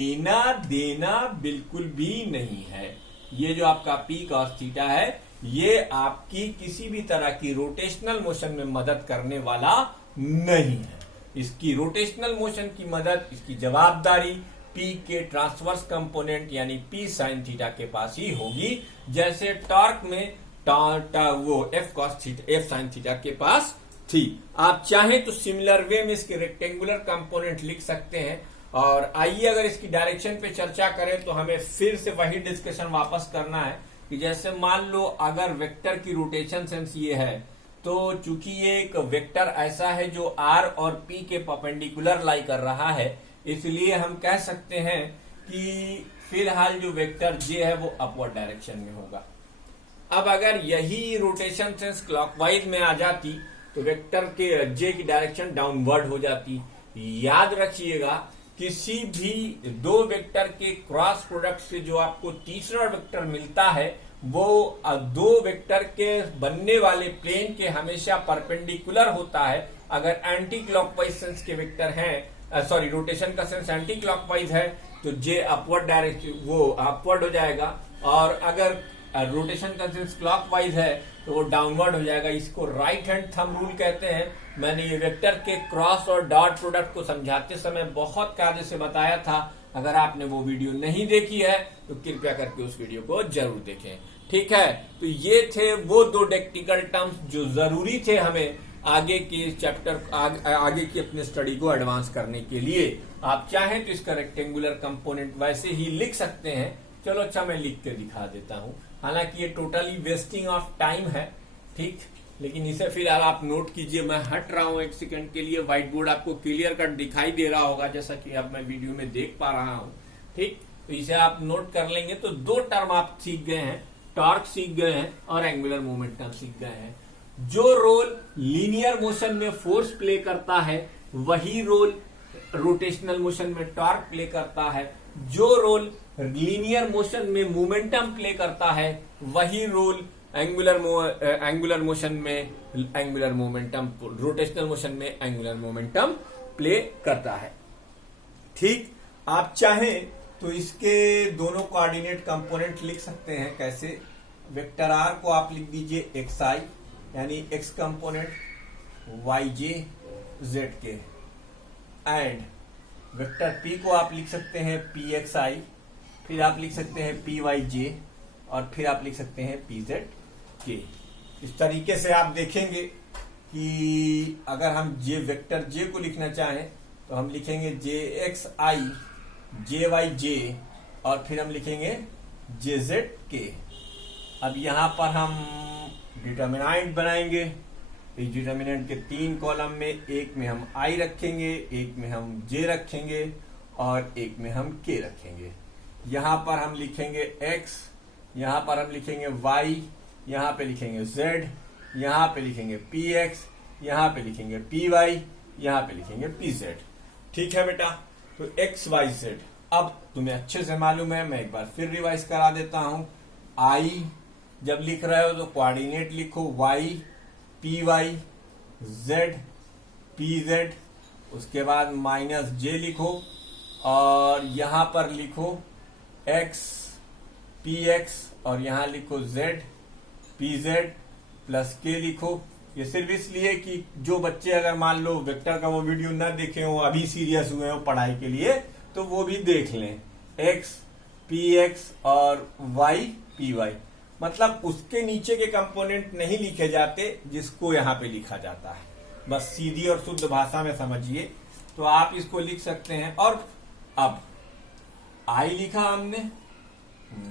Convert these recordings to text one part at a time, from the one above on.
लेना देना बिल्कुल भी नहीं है। ये जो आपका पी कॉस थीटा है ये आपकी किसी भी तरह की रोटेशनल मोशन में मदद करने वाला नहीं है। इसकी रोटेशनल मोशन की मदद, इसकी जवाबदारी पी के ट्रांसवर्स कंपोनेंट यानी पी साइन थीटा के पास ही होगी, जैसे टॉर्क में वो F cos theta F sine theta के पास थी। आप चाहें तो सिमिलर वे में इसके रेक्टेंगुलर कंपोनेंट लिख सकते हैं। और आइए अगर इसकी डायरेक्शन पे चर्चा करें तो हमें फिर से वही डिस्कशन वापस करना है कि जैसे मान लो अगर वेक्टर की रोटेशन सेंस ये है, तो चूंकि ये एक वेक्टर ऐसा है जो आर और पी के परपेंडिकुलर लाई कर रहा है, इसलिए हम कह सकते हैं कि फिलहाल जो वेक्टर जे है वो अपवर्ड डायरेक्शन में होगा। अब अगर यही रोटेशन सेंस क्लॉकवाइज में आ जाती तो वेक्टर के जे की डायरेक्शन डाउनवर्ड हो जाती। याद रखिएगा, किसी भी दो वेक्टर के क्रॉस प्रोडक्ट से जो आपको तीसरा वेक्टर मिलता है वो दो वेक्टर के बनने वाले प्लेन के हमेशा परपेंडिकुलर होता है। अगर एंटी क्लॉकवाइज सेंस के वेक्टर हैं, सॉरी रोटेशन का सेंस एंटी क्लॉकवाइज है तो जे अपवर्ड डायरेक्शन वो अपवर्ड हो जाएगा, और अगर रोटेशन का सेंस क्लॉकवाइज है तो वो डाउनवर्ड हो जाएगा। इसको राइट हैंड थंब रूल कहते हैं। मैंने ये वेक्टर के क्रॉस और डॉट प्रोडक्ट को समझाते समय बहुत कायदे से बताया था। अगर आपने वो वीडियो नहीं देखी है तो कृपया करके उस वीडियो को जरूर देखें। ठीक है, तो ये थे वो दो टेक्निकल टर्म्स जो जरूरी थे हमें आगे के चैप्टर आगे की अपने स्टडी को एडवांस करने के लिए। आप चाहें तो इसका रेक्टेंगुलर कंपोनेंट वैसे ही लिख सकते हैं। चलो अच्छा, मैं लिख के दिखा देता हूं। हालांकि ये टोटली वेस्टिंग ऑफ टाइम है, ठीक, लेकिन इसे फिलहाल आप नोट कीजिए। मैं हट रहा हूं एक सेकंड के लिए। व्हाइट बोर्ड आपको क्लियर कट दिखाई दे रहा होगा जैसा कि अब मैं वीडियो में देख पा रहा हूं। ठीक, तो इसे आप नोट कर लेंगे तो दो टर्म आप सीख गए हैं, टॉर्क सीख गए हैं और एंगुलर मोमेंटम सीख गए हैं। जो रोल लीनियर मोशन में फोर्स प्ले करता है वही रोल रोटेशनल मोशन में टॉर्क प्ले करता है। जो रोल लीनियर मोशन में मोमेंटम प्ले करता है वही रोल एंगुलर मोशन में एंगुलर मोमेंटम, रोटेशनल मोशन में एंगुलर मोमेंटम प्ले करता है। ठीक, आप चाहें तो इसके दोनों कोऑर्डिनेट कंपोनेंट लिख सकते हैं। कैसे? वेक्टर आर को आप लिख दीजिए एक्स आई यानी एक्स कंपोनेंट, वाई जे जेड के, एंड वेक्टर पी को आप लिख सकते हैं पी एक्स आई, फिर आप लिख सकते हैं पी वाई जे, और फिर आप लिख सकते हैं पी जेड के। इस तरीके से आप देखेंगे कि अगर हम जे वेक्टर जे को लिखना चाहें तो हम लिखेंगे जे एक्स आई जे वाई जे, और फिर हम लिखेंगे जे जेड के। अब यहां पर हम डिटर्मिनेंट बनाएंगे। इस डिटर्मिनेंट के तीन कॉलम में एक में हम आई रखेंगे, एक में हम जे रखेंगे और एक में हम के रखेंगे। यहां पर हम लिखेंगे x, यहां पर हम लिखेंगे y, यहां पे लिखेंगे z, यहां पे लिखेंगे px, यहां पे लिखेंगे py, यहां पे लिखेंगे pz। ठीक है बेटा, तो x y z अब तुम्हें अच्छे से मालूम है। मैं एक बार फिर रिवाइज करा देता हूं। I जब लिख रहे हो तो कोऑर्डिनेट लिखो y py z pz, उसके बाद माइनस j लिखो और यहां पर लिखो x px और यहां लिखो z pz प्लस k लिखो। ये सिर्फ इसलिए कि जो बच्चे अगर मान लो वेक्टर का वो वीडियो न देखे हो, अभी सीरियस हुए हो पढ़ाई के लिए, तो वो भी देख लें। x px और y py, मतलब उसके नीचे के कंपोनेंट नहीं लिखे जाते जिसको यहाँ पे लिखा जाता है। बस सीधी और शुद्ध भाषा में समझिए तो आप इसको लिख सकते हैं। और अब I लिखा हमने,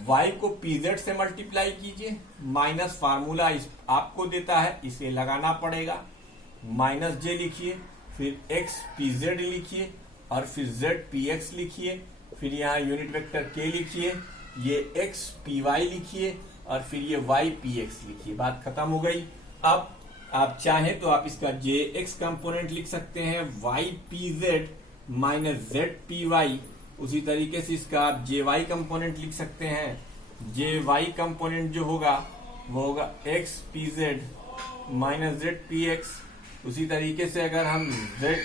y को pz से मल्टीप्लाई कीजिए, माइनस फार्मूला आपको देता है इसे लगाना पड़ेगा, माइनस j लिखिए, फिर x pz लिखिए और फिर z px लिखिए, फिर यहाँ यूनिट वेक्टर k लिखिए, ये x py लिखिए और फिर ये y px लिखिए। बात खत्म हो गई। अब आप चाहें तो आप इसका jx कंपोनेंट लिख सकते हैं y pz minus z py। उसी तरीके से इसका आप jy कंपोनेंट लिख सकते हैं। jy कंपोनेंट जो होगा वो होगा x pz minus z px। उसी तरीके से अगर हम z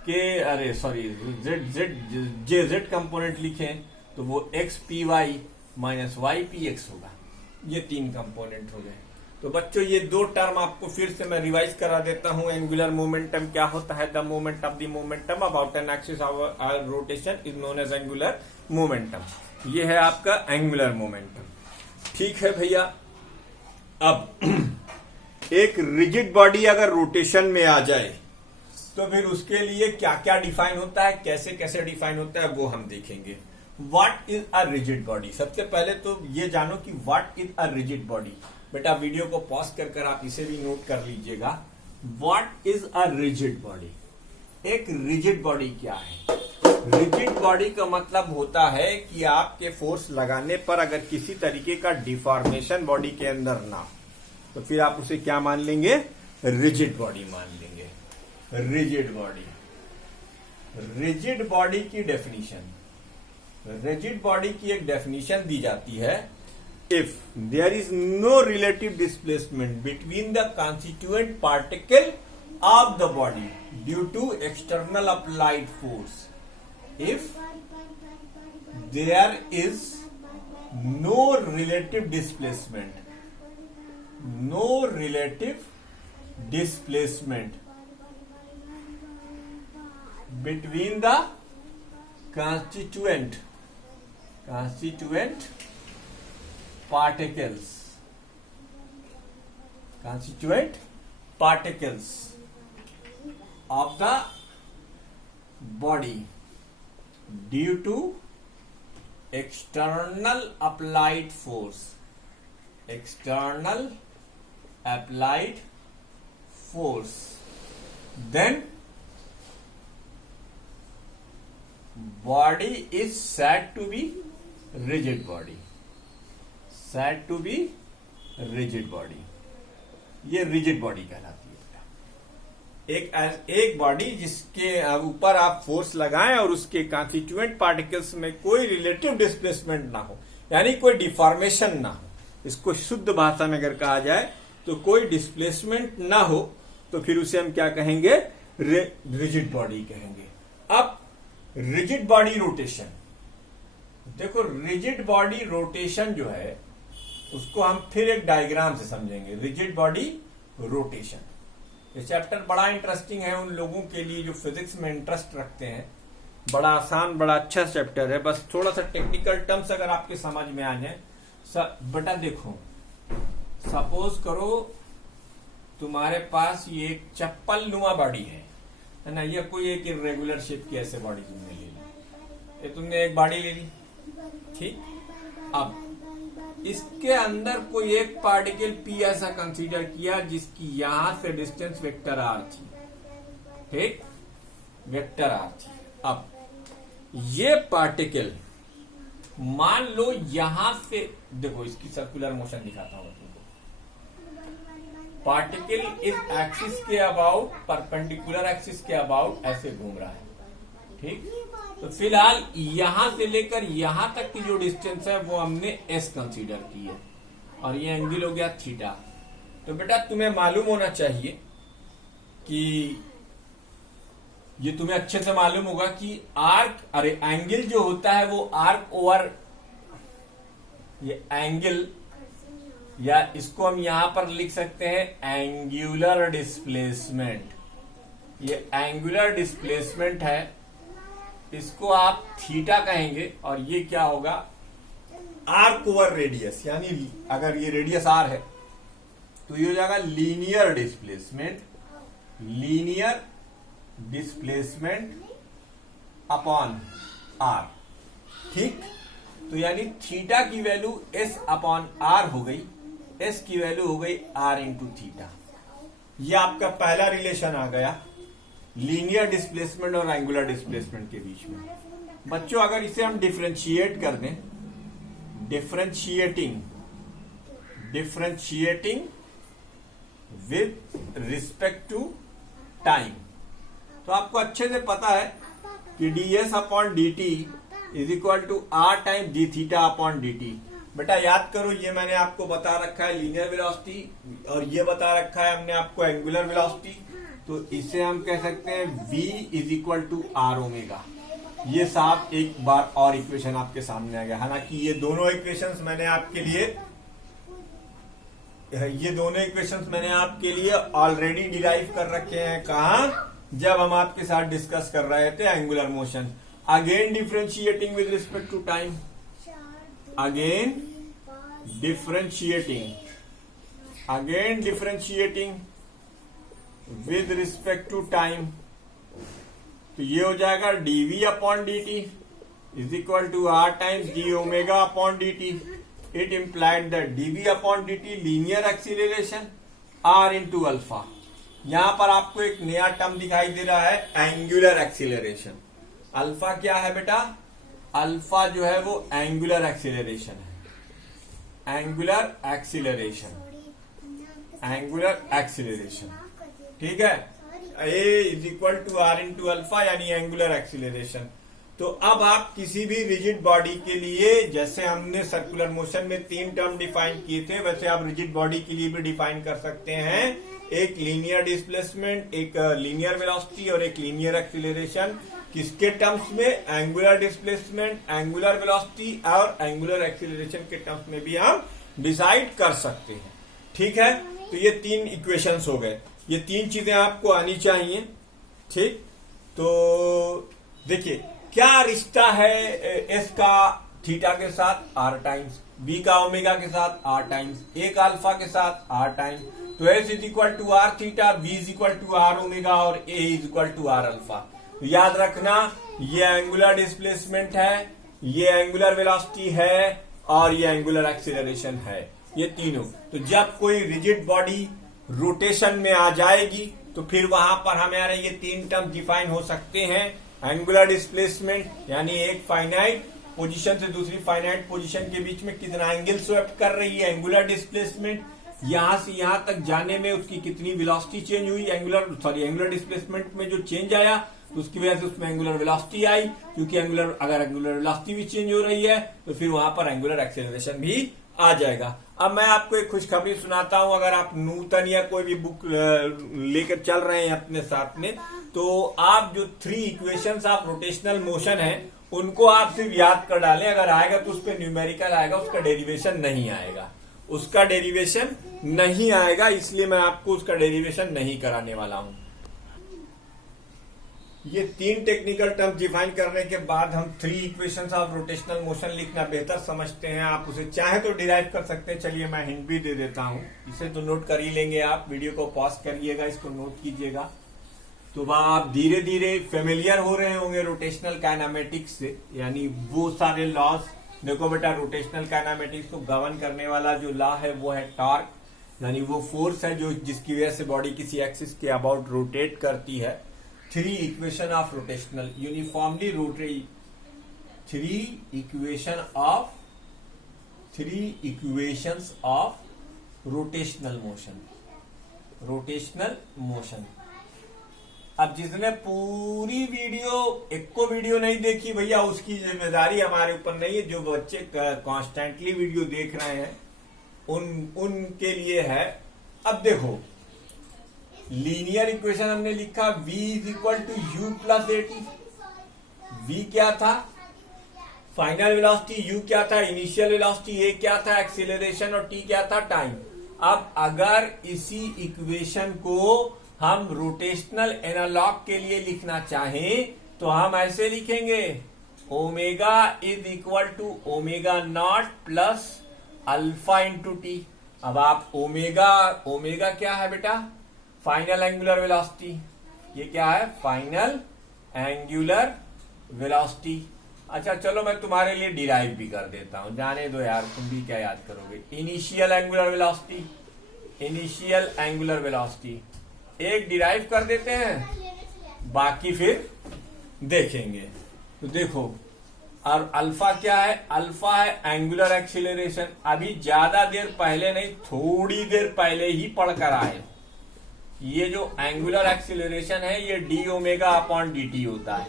के अरे सॉरी जे जेड कंपोनेंट लिखें तो वो x p y minus y p x होगा। ये 3 कंपोनेंट हो गए। तो बच्चों ये 2 टर्म आपको फिर से मैं रिवाइज करा देता हूं। एंगुलर मोमेंटम क्या होता है? The moment of the momentum about an axis of rotation is known as angular momentum. ये है आपका एंगुलर मोमेंटम। ठीक है भैया। अब एक रिजिड बॉडी अगर रोटेशन में आ जाए तो फिर उसके लिए क्या क्या डिफाइन होता है, कैसे कैसे डिफाइन होता है, वो हम देखेंगे। What is a rigid body? सबसे पहले तो ये जानो कि what is a rigid body. बेटा वीडियो को पॉज कर आप इसे भी नोट कर लीजिएगा। What is a rigid body? एक रिजिड बॉडी क्या है? रिजिड बॉडी का मतलब होता है कि आपके फोर्स लगाने पर अगर किसी तरीके का डिफॉर्मेशन बॉडी के अंदर ना हो तो फिर आप उसे क्या मान लेंगे? रिजिड बॉडी मान लेंगे। रिजिड बॉडी, रिजिड बॉडी की डेफिनेशन, रिजिड बॉडी की एक डेफिनेशन दी जाती है। If there is no relative displacement between the constituent particle of the body due to external applied force, if there is no relative displacement, no relative displacement between the constituent particles of the body due to external applied force, then body is said to be rigid body, ये rigid body कहलाती है। एक body जिसके ऊपर आप force लगाएं और उसके कॉन्स्टिट्यूएंट पार्टिकल्स में कोई रिलेटिव डिस्प्लेसमेंट ना हो, यानी कोई डिफॉर्मेशन ना हो। इसको शुद्ध भाषा में अगर कहा जाए तो कोई डिस्प्लेसमेंट ना हो तो फिर उसे हम क्या कहेंगे? रिजिड बॉडी कहेंगे। अब रिजिड बॉडी रोटेशन, देखो रिजिड बॉडी रोटेशन जो है उसको हम फिर एक डायग्राम से समझेंगे। रिजिड बॉडी रोटेशन, ये चैप्टर बड़ा इंटरेस्टिंग है उन लोगों के लिए जो फिजिक्स में इंटरेस्ट रखते हैं। बड़ा आसान, बड़ा अच्छा चैप्टर है। बस थोड़ा सा टेक्निकल टर्म्स अगर आपके समझ में आ जाए। बेटा देखो, सपोज करो तुम्हारे पास ये एक चप्पल नुमा बॉडी है ना, ये कोई एक इरेगुलर शेप की ऐसे बॉडी तुमने ले ली, ये तुमने एक बॉडी ले ली, ठीक। अब इसके अंदर कोई एक पार्टिकल पी ऐसा कंसीडर किया जिसकी यहां से डिस्टेंस वेक्टर आर थी, ठीक, वेक्टर आर थी। अब ये पार्टिकल मान लो यहां से, देखो इसकी सर्कुलर मोशन दिखाता हूं तुमको। पार्टिकल इस एक्सिस के अबाउट, परपेंडिकुलर एक्सिस के अबाउट ऐसे घूम रहा है, ठीक। तो फिलहाल यहां से लेकर यहां तक की जो डिस्टेंस है वो हमने एस कंसीडर की है और ये एंगल हो गया थीटा। तो बेटा तुम्हें मालूम होना चाहिए कि ये तुम्हें अच्छे से मालूम होगा कि आर्क, अरे एंगल जो होता है वो आर्क ओवर, ये एंगल, या इसको हम यहां पर लिख सकते हैं एंगुलर डिस्प्लेसमेंट। ये एंगुलर डिस्प्लेसमेंट है, इसको आप थीटा कहेंगे और ये क्या होगा? आर्क ओवर रेडियस, यानी अगर ये रेडियस आर है तो ये हो जाएगा linear displacement, linear displacement upon r, ठीक। तो यानी थीटा की वैल्यू एस अपॉन आर हो गई, एस की वैल्यू हो गई आर इंटू थीटा। ये आपका पहला रिलेशन आ गया लीनियर डिस्प्लेसमेंट और एंगुलर डिस्प्लेसमेंट के बीच में। बच्चों अगर इसे हम डिफरेंशिएट कर दें, differentiating with respect to time, तो आपको अच्छे से पता है कि ds upon D t is equal to r time d theta upon D t. बेटा याद करो, ये मैंने आपको बता रखा है लीनियर वेलोसिटी और ये बता रखा है हमने आपको एंगुलर वेलोसिटी। तो इसे हम कह सकते हैं v is equal to are omega. ये साफ एक बार और इक्वेशन आपके सामने आ गया। हालांकि ये दोनों इक्वेशंस मैंने आपके लिए ऑलरेडी डिराइव कर रखे हैं। कहा? जब हम आपके साथ डिस्कस कर रहे थे angular motion. Again differentiating with respect to time, again differentiating with respect to time. तो ये हो जाएगा dv upon dt is equal to r times d omega upon dt। It implied that dv upon dt linear acceleration r into alpha. यहां पर आपको एक नया term दिखाई दे रहा है एंगुलर एक्सीलरेशन। अल्फा क्या है बेटा? अल्फा जो है वो एंगुलर एक्सीलरेशन है। एंगुलर एक्सीलरेशन, ठीक है। A is equal to R into alpha यानी एंगुलर एक्सीलरेशन। तो अब आप किसी भी रिजिड बॉडी के लिए, जैसे हमने सर्कुलर मोशन में 3 टर्म डिफाइन किए थे, वैसे आप रिजिड बॉडी के लिए भी डिफाइन कर सकते हैं। एक लीनियर डिस्प्लेसमेंट, एक लीनियर वेलोसिटी और एक लीनियर एक्सीलरेशन। किसके टर्म्स में? एंगुलर डिस्प्लेसमेंट, एंगुलर वेलोसिटी और एंगुलर एक्सीलरेशन के टर्म्स में भी हम डिसाइड कर सकते हैं। ठीक है, तो ये 3 इक्वेशंस हो गए। ये 3 चीजें आपको आनी चाहिए। ठीक, तो देखिए क्या रिश्ता है एस का थीटा के साथ आर टाइम्स, बी का ओमेगा के साथ आर टाइम्स, ए का अल्फा के साथ आर टाइम्स। तो S is equal to R theta, B is equal to are omega और A is equal to R alpha. तो याद रखना, ये एंगुलर डिस्प्लेसमेंट है, ये एंगुलर वेलोसिटी है और ये एंगुलर एक्सीलरेशन है, ये तीनों। तो जब कोई रिजिड बॉडी रोटेशन में आ जाएगी तो फिर वहां पर हमारे ये 3 टर्म डिफाइन हो सकते हैं। एंगुलर डिस्प्लेसमेंट यानी एक फाइनाइट पोजीशन से दूसरी फाइनाइट पोजीशन के बीच में कितना एंगल स्वेप्ट कर रही है, एंगुलर डिस्प्लेसमेंट। यहां से यहां तक जाने में उसकी कितनी वेलोसिटी चेंज हुई, एंगुलर डिस्प्लेसमेंट में जो चेंज आया तो उसकी वजह से उसमें एंगुलर वेलोसिटी आई, क्योंकि अगर एंगुलर वेलोसिटी भी चेंज हो रही है तो फिर वहां पर एंगुलर एक्सेलरेशन भी आ जाएगा। अब मैं आपको एक खुशखबरी सुनाता हूं। अगर आप नूतन या कोई भी बुक लेकर चल रहे हैं अपने साथ में, तो आप जो 3 इक्वेशंस ऑफ रोटेशनल मोशन है उनको आप सिर्फ याद कर डालें। अगर आएगा तो उस पर न्यूमेरिकल आएगा, उसका डेरिवेशन नहीं आएगा, इसलिए मैं आपको उसका डेरिवेशन नहीं कराने वाला हूं। ये 3 टेक्निकल टर्म डिफाइन करने के बाद हम 3 इक्वेशंस ऑफ रोटेशनल मोशन लिखना बेहतर समझते हैं। आप उसे चाहे तो डिराइव कर सकते हैं। चलिए मैं हिंट भी दे देता हूं, इसे तो नोट कर ही लेंगे आप। वीडियो को पॉज करिएगा, इसको नोट कीजिएगा। तो वह आप धीरे धीरे फेमिलियर हो रहे होंगे रोटेशनल काइनेमेटिक्स से, यानी वो सारे लॉज। देखो बेटा, रोटेशनल काइनेमेटिक्स को गवर्न करने वाला जो लॉ है वो है टॉर्क, यानी वो फोर्स है जो जिसकी वजह से बॉडी किसी एक्सिस के अबाउट रोटेट करती है। 3 equation of rotational uniformly rotary 3 equations of rotational motion. अब जिसने पूरी वीडियो नहीं देखी भैया, उसकी जिम्मेदारी हमारे ऊपर नहीं है। जो बच्चे कॉन्स्टेंटली वीडियो देख रहे हैं उनके लिए है। अब देखो, लीनियर इक्वेशन हमने लिखा v is equal to u plus a t. v क्या था? फाइनल वेलोसिटी, u क्या था? इनिशियल वेलोसिटी, a क्या था? एक्सीलरेशन और t क्या था? टाइम। अब अगर इसी इक्वेशन को हम रोटेशनल एनालॉग के लिए लिखना चाहें तो हम ऐसे लिखेंगे, omega is equal to omega naught plus alpha into t. अब आप ओमेगा क्या है बेटा? Final angular velocity. ये क्या है? Final angular velocity. अच्छा चलो, मैं तुम्हारे लिए डिराइव भी कर देता हूं, जाने दो यार, तुम भी क्या याद करोगे। इनिशियल एंगुलर वेलोसिटी एक डिराइव कर देते हैं, बाकी फिर देखेंगे। तो देखो, और अल्फा क्या है? अल्फा है एंगुलर एक्सीलरेशन। अभी ज्यादा देर पहले नहीं, थोड़ी देर पहले ही पढ़कर आए। ये जो एंगुलर एक्सीलरेशन है ये D omega upon D T होता है,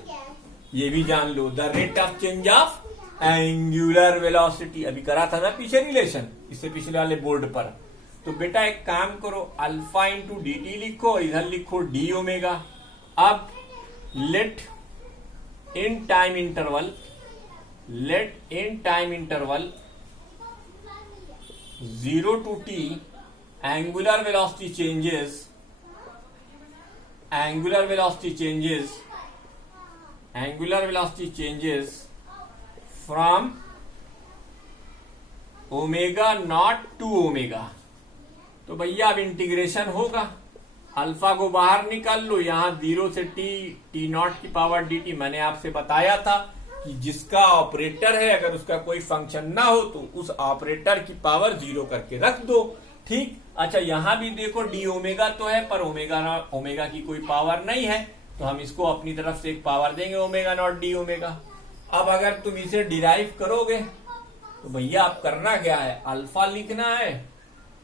ये भी जान लो। The rate of change of angular velocity, अभी करा था ना पीछे रिलेशन, इससे पिछले वाले बोर्ड पर। तो बेटा एक काम करो, अल्फा इंटू डी टी लिखो, इधर लिखो डी ओमेगा। अब let in time interval 0 to t angular velocity changes from omega naught to omega. तो भैया अब इंटीग्रेशन होगा, अल्फा को बाहर निकाल लो, यहां 0 से टी नॉट की पावर डी टी। मैंने आपसे बताया था कि जिसका ऑपरेटर है अगर उसका कोई फंक्शन ना हो तो उस ऑपरेटर की पावर 0 करके रख दो। ठीक, अच्छा यहां भी देखो डी ओमेगा तो है पर ओमेगा की कोई पावर नहीं है, तो हम इसको अपनी तरफ से एक पावर देंगे ओमेगा नॉट डी ओमेगा। अब अगर तुम इसे डिराइव करोगे तो भैया आप करना क्या है, अल्फा लिखना है,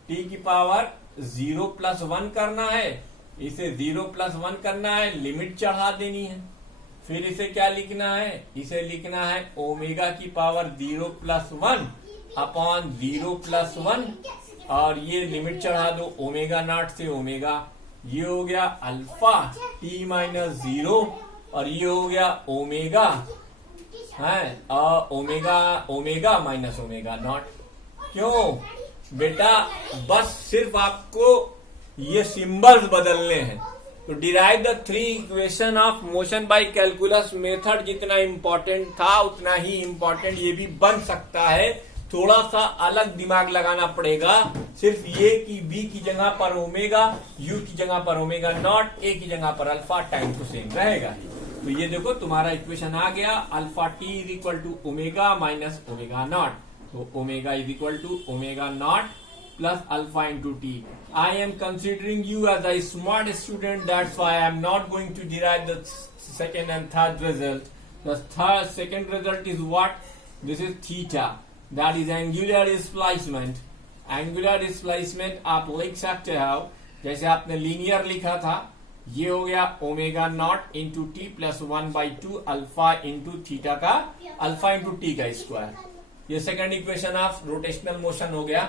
टी की पावर 0 + 1 करना है, इसे 0 + 1 करना है, लिमिट चढ़ा देनी है। फिर इसे क्या लिखना है, इसे लिखना है ओमेगा की पावर 0 + 1 अपॉन 0 + 1 और ये लिमिट चढ़ा दो ओमेगा नॉट से ओमेगा। ये हो गया अल्फा टी माइनस 0 और ये हो गया ओमेगा है ओमेगा माइनस ओमेगा नॉट। क्यों बेटा, बस सिर्फ आपको ये सिंबल्स बदलने हैं। तो derive the 3 equation of motion by calculus method जितना इंपॉर्टेंट था उतना ही इंपॉर्टेंट ये भी बन सकता है। थोड़ा सा अलग दिमाग लगाना पड़ेगा, सिर्फ ये कि बी की जगह पर ओमेगा, यू की जगह पर ओमेगा नॉट, ए की जगह पर अल्फा, टाइम तो सेम रहेगा। तो ये देखो तुम्हारा इक्वेशन आ गया, alpha T is equal to omega minus omega naught. तो omega is equal to omega naught plus alpha into T. I am considering you as a smart student, that's why I am not going to derive the second and third result. The second result is what? This is theta, that is angular displacement. Angular displacement आप लिख सकते हो जैसे आपने linear लिखा था, ये हो गया omega naught into T plus 1/2 alpha into theta का अल्फा इंटू टी का स्क्वायर। ये second equation of rotational motion हो गया।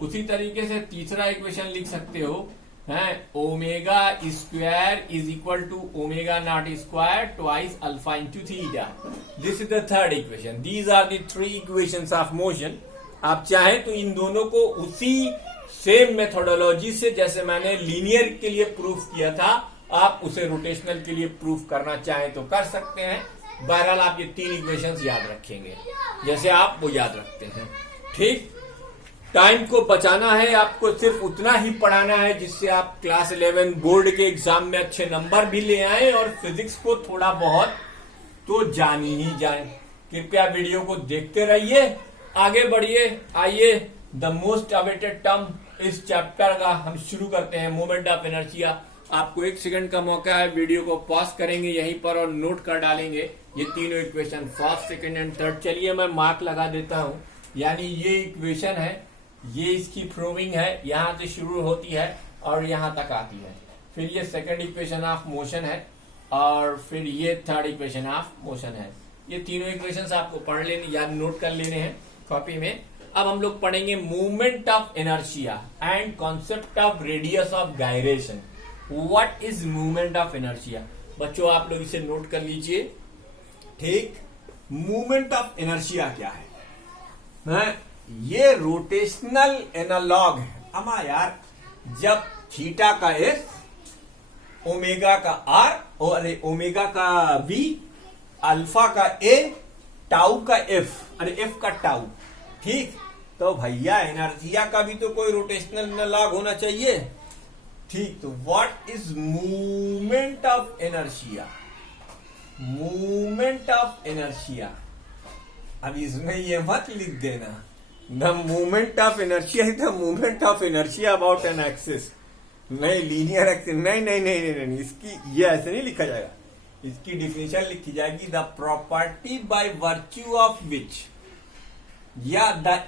उसी तरीके से तीसरा इक्वेशन लिख सकते हो, है omega square is equal to omega naught square twice alpha into theta. This is the third equation. These are the 3 equations of motion. आप चाहें तो इन दोनों को उसी सेम मेथोडोलॉजी से जैसे मैंने लीनियर के लिए प्रूफ किया था, आप उसे रोटेशनल के लिए प्रूफ करना चाहें तो कर सकते हैं। बहरहाल आप ये 3 इक्वेशंस याद रखेंगे जैसे आप वो याद रखते हैं। ठीक, टाइम को बचाना है, आपको सिर्फ उतना ही पढ़ाना है जिससे आप क्लास 11 बोर्ड के एग्जाम में अच्छे नंबर भी ले आए और फिजिक्स को थोड़ा बहुत तो जान ही जाए। कृपया वीडियो को देखते रहिए, आगे बढ़िए। आइए द मोस्ट अवेटेड टर्म इस चैप्टर का हम शुरू करते हैं, मोमेंट ऑफ इनर्शिया। आपको 1 सेकंड का मौका है, वीडियो को पॉज करेंगे यहीं पर और नोट कर डालेंगे ये तीनों equation, first, second and third. चलिए मैं मार्क लगा देता हूं, यानी ये इक्वेशन है, ये इसकी प्रूविंग है, यहां से शुरू होती है और यहां तक आती है। फिर ये सेकंड इक्वेशन ऑफ मोशन है और फिर ये थर्ड इक्वेशन ऑफ मोशन है। ये तीनों इक्वेशन आपको पढ़ लेने या नोट कर लेने हैं कॉपी में। अब हम लोग पढ़ेंगे movement of inertia and concept of radius of gyration. What is movement of inertia? बच्चों आप लोग इसे नोट कर लीजिए। ठीक, मूवमेंट ऑफ इनर्शिया क्या है? ये रोटेशनल एनालॉग है। अमा यार, जब थीटा का एस, ओमेगा का आर और ओमेगा का वी, अल्फा का ए, टाउ का एफ, अरे एफ का टाउ। ठीक, तो भैया इनर्शिया का भी तो कोई रोटेशनल एनालॉग होना चाहिए। ठीक, तो what is movement of inertia? Movement of inertia, अब इसमें ये मत लिख देना the movement of inertia is the movement of inertia about an axis. नहीं, लीनियर एक्सिस, नहीं नहीं नहीं नहीं नहीं, इसकी ये ऐसे नहीं लिखा जाएगा। इसकी डिफिनेशन लिखी जाएगी the property by virtue of which, या the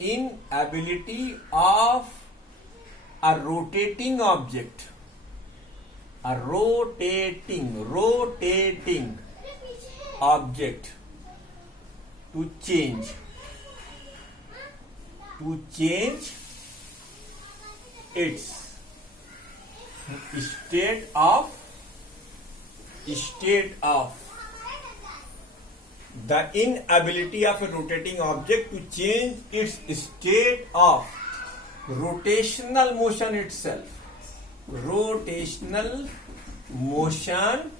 inability of a rotating object, a rotating object to change to change its state of the inability of a rotating object to change its state of rotational motion itself. Rotational motion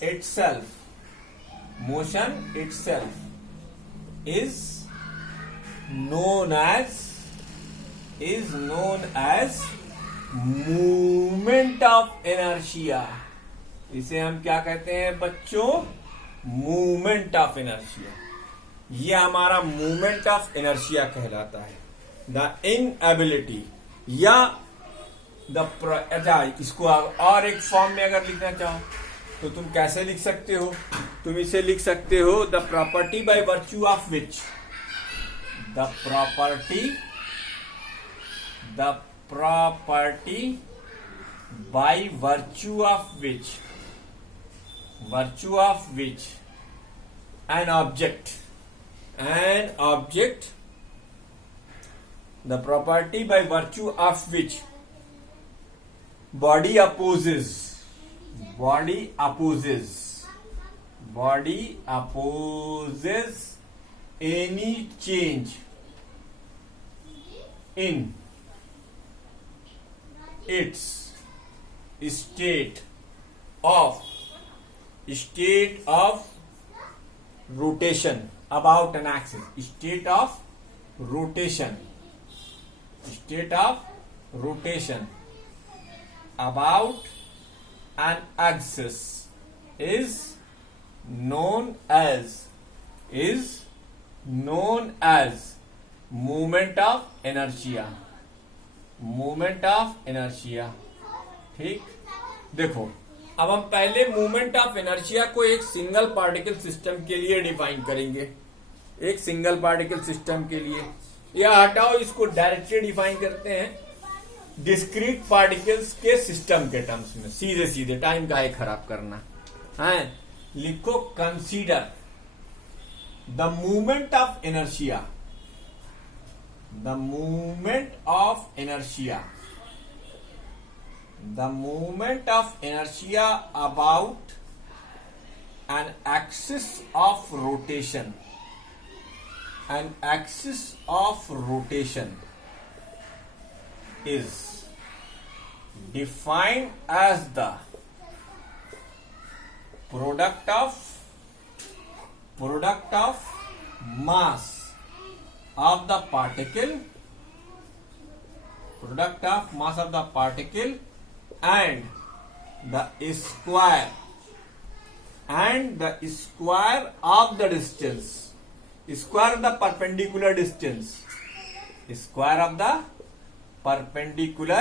itself is known as movement of inertia. इसे हम क्या कहते हैं बच्चों? Movement of inertia. ये हमारा movement of inertia कहलाता है. द इनएबिलिटी या अच्छा, इसको और एक फॉर्म में अगर लिखना चाहो तो तुम कैसे लिख सकते हो? तुम इसे लिख सकते हो the property by virtue of which the property by virtue of which an object the property by virtue of which body opposes any change in its state of rotation about an axis. State of rotation about an axis is known as movement of inertia. ठीक. देखो, अब हम पहले movement of inertia को एक single particle system के लिए define करेंगे. एक सिंगल पार्टिकल सिस्टम के लिए, या हटाओ, इसको डायरेक्टली डिफाइन करते हैं डिस्क्रीट पार्टिकल्स के सिस्टम के टर्म्स में. सीधे टाइम का है खराब करना है. लिखो consider the movement of inertia about an axis of rotation. An axis of rotation is defined as the product of mass of the particle and the square of the distance, square of the perpendicular distance, square of the perpendicular